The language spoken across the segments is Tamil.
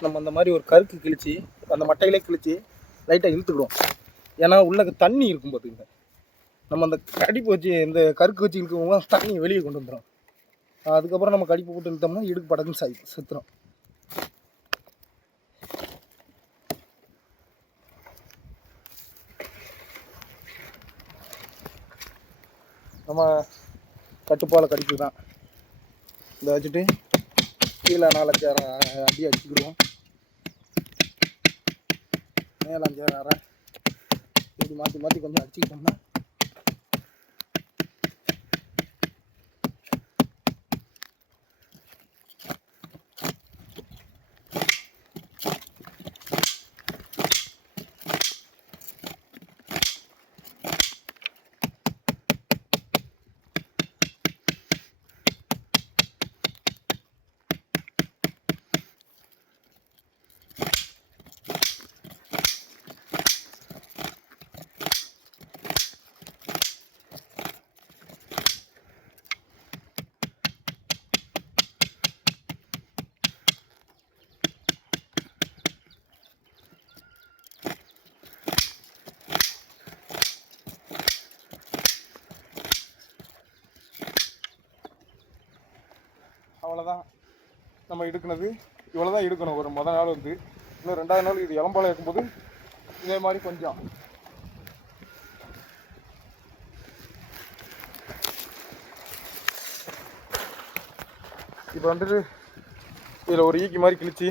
ஃப்ரெண்ட்ஸ், நம்ம அந்த மாதிரி ஒரு கருக்கு கிழிச்சு அந்த மட்டையிலே கிழிச்சு லைட்டாக இழுத்துக்கிறோம். ஏன்னா உள்ள தண்ணி இருக்கும் பார்த்துங்க. நம்ம அந்த கடிப்பு வச்சு இந்த கருக்கு வச்சு இழுக்கும் தண்ணி வெளியே கொண்டு வந்துடும். அதுக்கப்புறம் நம்ம கடிப்பு போட்டு இழுத்தோம்னா இடுக்கு படக்குன்னு செத்துரும். நம்ம கட்டுப்பால கடிப்பு தான். இதை வச்சுட்டு கீழே 4-5 அடி அடிச்சுக்கிடுவோம். மேலே 5-6 இப்படி மாற்றி மாற்றி கொஞ்சம் அடிச்சுக்கிட்டோம்னா அவ்வளோதான். நம்ம எடுக்கணுது இவ்வளோ தான் எடுக்கணும். ஒரு முதல் நாள் வந்து இன்னும் 2வது நாள் இது இளம்பாலம் இருக்கும்போது இதே மாதிரி கொஞ்சம் இப்போ வந்துட்டு இதில் ஒரு ஈக்கி மாதிரி கிழிச்சு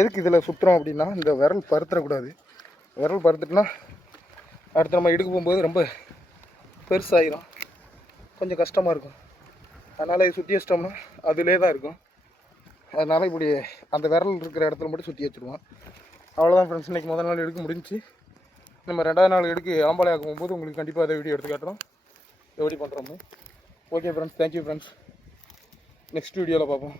எதுக்கு இதில் சுற்றுறோம் அப்படின்னா, இந்த விரல் பருத்துறக்கூடாது. விரல் பருத்துட்டுனா அடுத்து நம்ம எடுக்க போகும்போது ரொம்ப பெருசாகிடும், கொஞ்சம் கஷ்டமாக இருக்கும். அதனால் இது சுற்றி வச்சிட்டோம்னா அதிலே தான் இருக்கும். அதனால் இப்படி அந்த விரல் இருக்கிற இடத்துல மட்டும் சுற்றி வச்சுருவோம். அவ்வளோதான் ஃப்ரெண்ட்ஸ், இன்றைக்கி முதல் நாள் எடுக்க முடிஞ்சு. நம்ம 2வது நாள் எடுக்க இளம்பாலை ஆக்கும் போகும்போது உங்களுக்கு கண்டிப்பாக அதை வீடியோ எடுத்து காட்டுறோம் எப்படி பண்ணுறோம்னு. Okay friends, thank you friends. Next வீடியோவில் பார்ப்போம்.